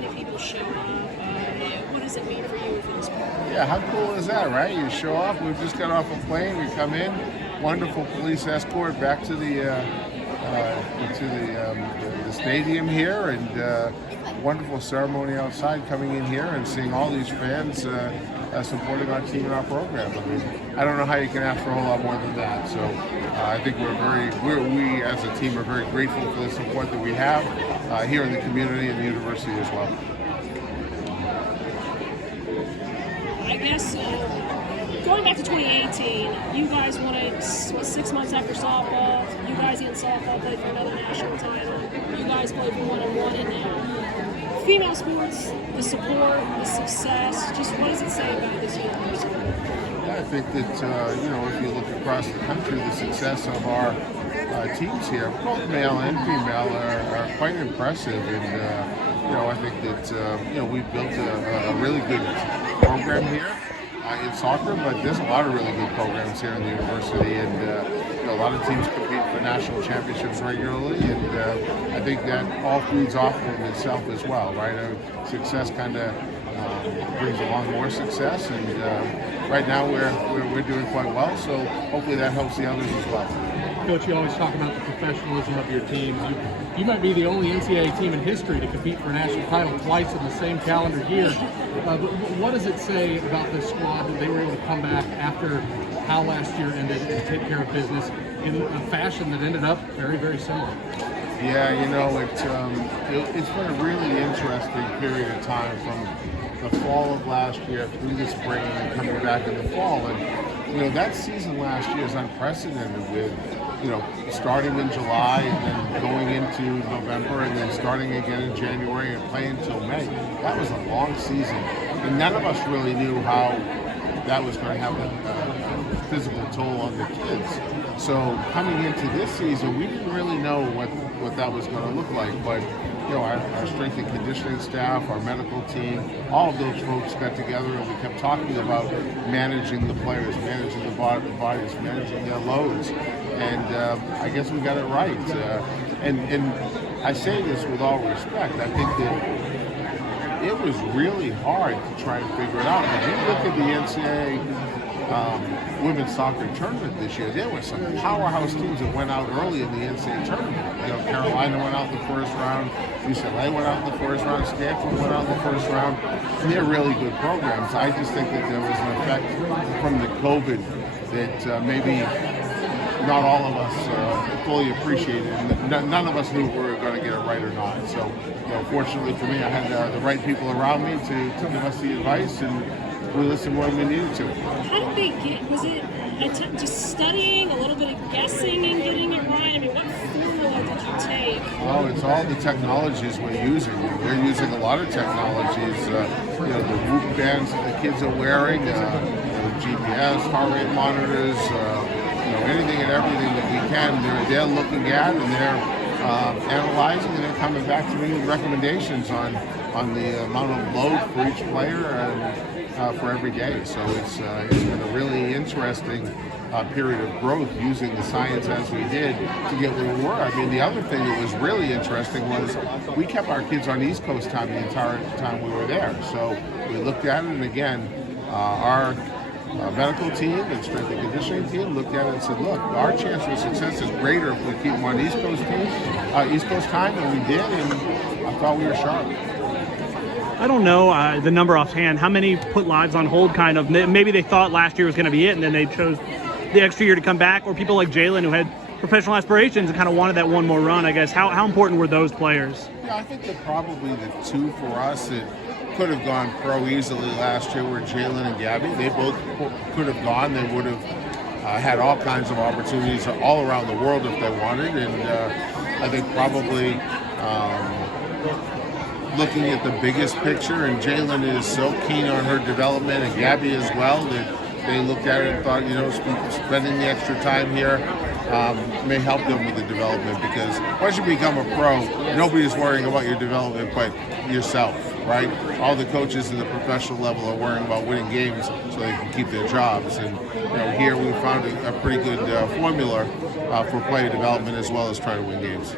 many people show up? What does it mean for you for this program? Yeah, how cool is that, right? You show up. We've just got off a plane. We come in, wonderful police escort back to the stadium here, and wonderful ceremony outside. Coming in here and seeing all these fans supporting our team and our program. I mean, I don't know how you can ask for a whole lot more than that. So I think we as a team are very grateful for the support that we have here in the community and the university as well. I guess going back to 2018, you guys won it 6 months after softball. You guys in softball played for another national title. You guys played for one and won it now. Female sports, the support, the success, just what does it say about this university? I think that, if you look across the country, the success of our teams here, both male and female, are quite impressive. And, I think that, we've built a really good program here in soccer, but there's a lot of really good programs here in the university, and a lot of teams compete for national championships regularly, and I think that all feeds off of itself as well, right? Success kind of brings along more success, and right now we're doing quite well, so hopefully that helps the others as well. Coach, you always talk about the professionalism of your team. You might be the only NCAA team in history to compete for a national title twice in the same calendar year. But what does it say about this squad that they were able to come back after how last year ended and take care of business in a fashion that ended up very, very similar? Yeah, it's been a really interesting period of time from the fall of last year through the spring and coming back in the fall. And, that season last year is unprecedented with, starting in July and then going into November and then starting again in January and playing until May. That was a long season. And none of us really knew how that was going to have a physical toll on the kids. So coming into this season, we didn't really know what that was going to look like. But our strength and conditioning staff, our medical team, all of those folks got together and we kept talking about managing the players, managing the bodies, managing their loads. And I guess we got it right. And I say this with all respect. I think that it was really hard to try and figure it out. If you look at the NCAA women's soccer tournament this year, there were some powerhouse teams that went out early in the NCAA tournament. Carolina went out in the first round, UCLA went out in the first round, Stanford went out in the first round. And they're really good programs. I just think that there was an effect from the COVID that maybe not all of us fully appreciated, and none of us knew if we were going to get it right or not. So, fortunately for me, I had the right people around me to give us the advice, and we listened when we needed to. How did they get? Was it just studying, a little bit of guessing and getting it right? I mean, what formula did you take? Oh, it's all the technologies we're using. We're using a lot of technologies. The Whoop bands that the kids are wearing, GPS, heart rate monitors. Anything and everything that we can, they're looking at and they're analyzing, and they're coming back to me with recommendations on the amount of load for each player and for every day. So it's been a really interesting period of growth using the science as we did to get where we were. I mean, the other thing that was really interesting was we kept our kids on East Coast time the entire time we were there. So we looked at it, and again, our medical team and strength and conditioning team looked at it and said, look, our chance for success is greater if we keep them on East Coast time than we did, and I thought we were sharp. I don't know the number offhand. How many put lives on hold, kind of? Maybe they thought last year was going to be it, and then they chose the extra year to come back, or people like Jalen who had professional aspirations and kind of wanted that one more run, I guess. How important were those players? Yeah, I think that probably the two for us that could have gone pro easily last year were Jalen and Gabby. They both could have gone. They would have had all kinds of opportunities all around the world if they wanted. And I think probably looking at the biggest picture, and Jalen is so keen on her development, and Gabby as well, that they looked at it and thought, spending the extra time here may help them with the development, because once you become a pro, nobody's worrying about your development but yourself, right? All the coaches at the professional level are worrying about winning games so they can keep their jobs. And here we found a pretty good formula for player development as well as trying to win games.